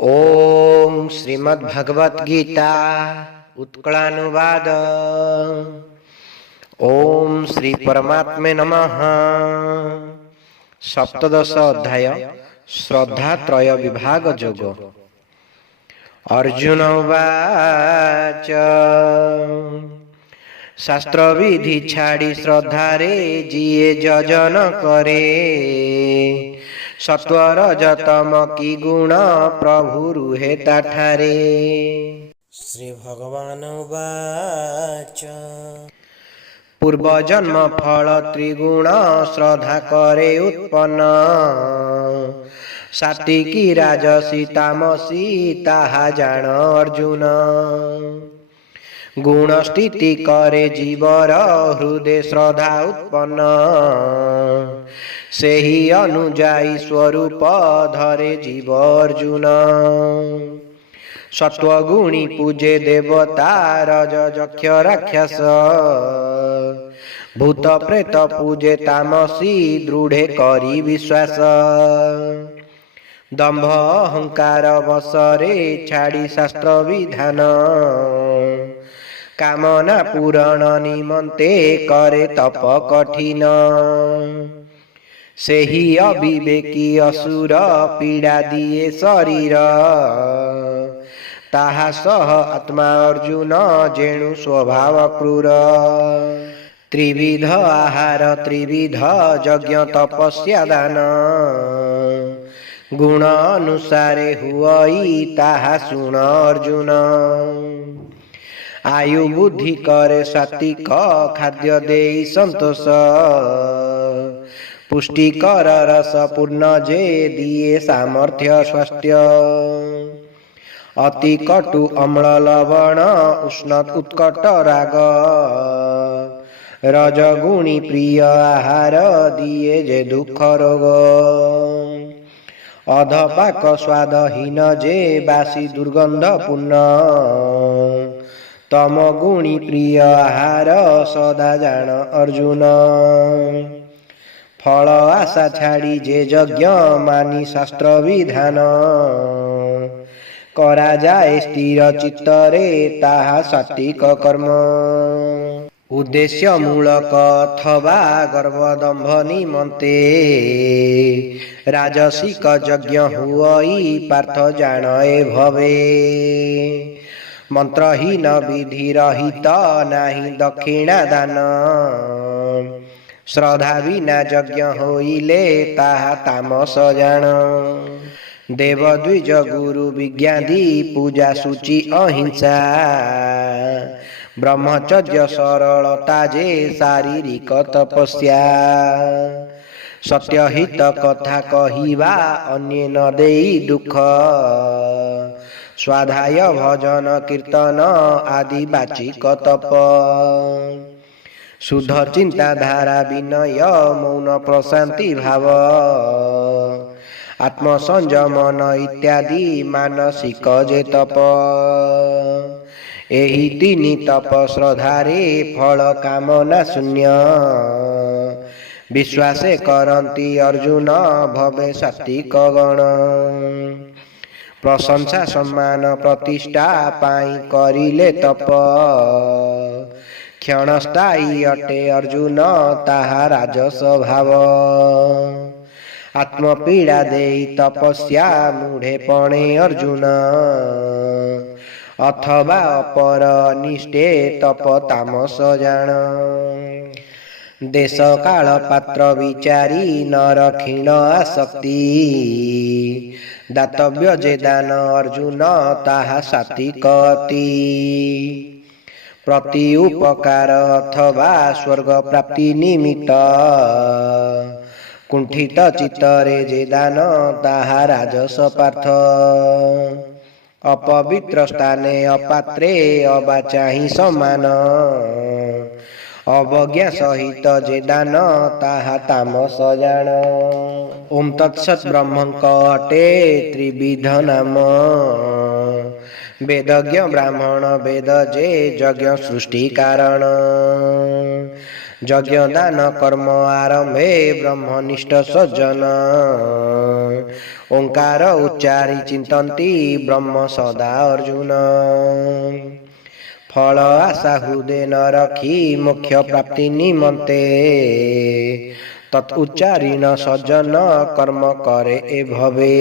ओम श्रीमद्भगवद्गीता उत्कलानुवाद। ओम श्री परमात्मे नमः। सप्तदश अध्याय श्रद्धा त्रय विभाग जोग। अर्जुन उवाच शास्त्र विधि छाड़ी श्रद्धा रे जिए जजन करे सत्वर जतम की गुण प्रभु रुहे ताठारे। श्री भगवान उवाच पूर्व जन्म फल त्रिगुण श्रद्धा करे उत्पन्न सात्विकी राजसी तामसी ताहा जान अर्जुन। गुण स्थिति करे जीवर हृदय श्रद्धा उत्पन्न से ही अनुजाई स्वरूप धरे जीव अर्जुन। सत्वगुणी पूजे देवता रज जक्ष राक्षस भूत प्रेत पूजे तामसी दृढ़े करी विश्वास। दंभ अहंकार वसरे छाड़ी शास्त्र विधान कामना पूरण निमंते करे तप कठिन। से ही अविवेकी असुर पीड़ा दिए शरीर ताहा सह आत्मा अर्जुन जेणु स्वभाव क्रूर। त्रिविध आहार त्रिविध यज्ञ तपस्या दान गुण अनुसारे हुई ताहा सुन अर्जुन। आयु बुद्धि करे सात्विक खाद्य दे संतोष पुष्टिकर रस पूर्ण जे दिए सामर्थ्य स्वास्थ्य। अति कटु अम्ल लवण उष्ण उत्कट राग रजगुणी प्रिय आहार दिए जे दुख रोग। अधपाक स्वादहीन जे बासी दुर्गंध पूर्ण तम गुणी प्रिय आहार सदा जान अर्जुन। फल आशा छाड़ी जे यज्ञ मानी शास्त्र विधान करा जाए स्थिर चित्तरे ताहा सात्विक कर्म। उद्देश्य मूलक अथवा गर्भदंभ निमंते राजसिक यज्ञ हुई पार्थ जाने भवे। मंत्रहीन विधि रहित नाही दक्षिणा दान श्रद्धा विना यज्ञ होइले ताहा तामस जान। देव द्विज गुरु विज्ञादि पूजा सूचि अहिंसा ब्रह्मचर्य सरलता जे शारीरिक तपस्या। सत्यहित कथा कहिबा अन्य न देई दुख स्वाध्याय भजन कीर्तन आदि बाचिक तप। शुद्ध चिंताधारा विनय मौन प्रशांति भाव आत्म संयमन इत्यादि मानसिक जे तप। एही तीनि तप श्रद्धारे फल कामना शून्य विश्वासे करंती अर्जुन भवे सात्विक गण। प्रशंसा सम्मान प्रतिष्ठा पाई करिले तप क्षणस्थायी अटे अर्जुन ताहा राजस भाव। आत्मपीड़ा देई तपस्या मूढ़े पणे अर्जुन अथवा अपर निष्ठे तप तामस जान। देश काल पात्र विचारी नर क्षीण आसक्ति दातव्य जे दान अर्जुन ताहा सात्विक अति। प्रति उपकार अथवा स्वर्ग प्राप्ति निमित्त कुंठित चित्तरे जे दान ताहा राजस पार्थ। अपवित्र स्थाने अपात्रे अबाचाही समान अवज्ञा सहित जे दान ताहा तामस जान। ओम तत्सत् ब्रह्मंक अटे त्रिविध नाम वेदज्ञ ब्राह्मण वेद जे यज्ञ सृष्टि कारण ଯଜ୍ଞ ଦାନ କର୍ମ ଆରମ୍ଭେ ବ୍ରହ୍ମନିଷ୍ଠ ସଜ୍ଜନ ଓଙ୍କାର ଉଚ୍ଚାରି ଚିନ୍ତନ୍ତି ବ୍ରହ୍ମ ସଦା ଅର୍ଜୁନ ଫଳ ଆଶା ହୃଦେ ନ ରଖି ମୋକ୍ଷ ପ୍ରାପ୍ତି ନିମନ୍ତେ ତତ୍ ଉଚ୍ଚାରିଣ ସଜ୍ଜନ କର୍ମ କରେ ଏ ଭବେ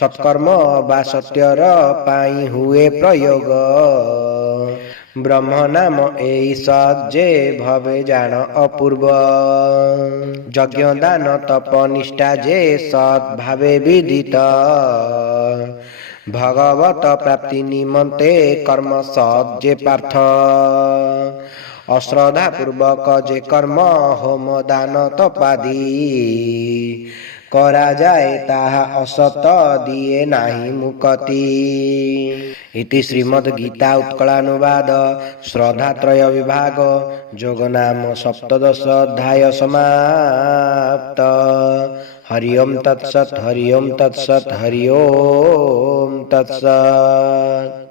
ସତ୍କର୍ମ ବା ସତ୍ୟର ପାଇଁ ହୁଏ ପ୍ରୟୋଗ ବ୍ରହ୍ମ ନାମ ଏଇ ସତ୍ ଯେ ଭବେ ଜାଣ ଅପୂର୍ବ ଯଜ୍ଞ ଦାନ ତପ ନିଷ୍ଠା ଯେ ସତ୍ ଭାବେ ବିଦିତ ଭଗବତ ପ୍ରାପ୍ତି ନିମନ୍ତେ କର୍ମ ସତ୍ ଯେ ପାର୍ଥ ଅଶ୍ରଦ୍ଧା ପୂର୍ବକ ଯେ କର୍ମ ହୋମ ଦାନ ତପାଦି କରାଯାଏ ତାହା ଅସତ ଦିଏ ନାହିଁ ମୁକତି ଇତି ଶ୍ରୀମଦ୍ ଗୀତା ଉତ୍କଳାନୁବାଦ ଶ୍ରଦ୍ଧାତ୍ରୟ ବିଭାଗ ଯୋଗ ନାମ ସପ୍ତଦଶ ଅଧ୍ୟାୟ ସମାପ୍ତ ହରି ଓಂ ତତ୍ସତ୍ ହରି ଓಂ ତତ୍ସତ୍ ହରି ଓಂ ତତ୍ସତ୍।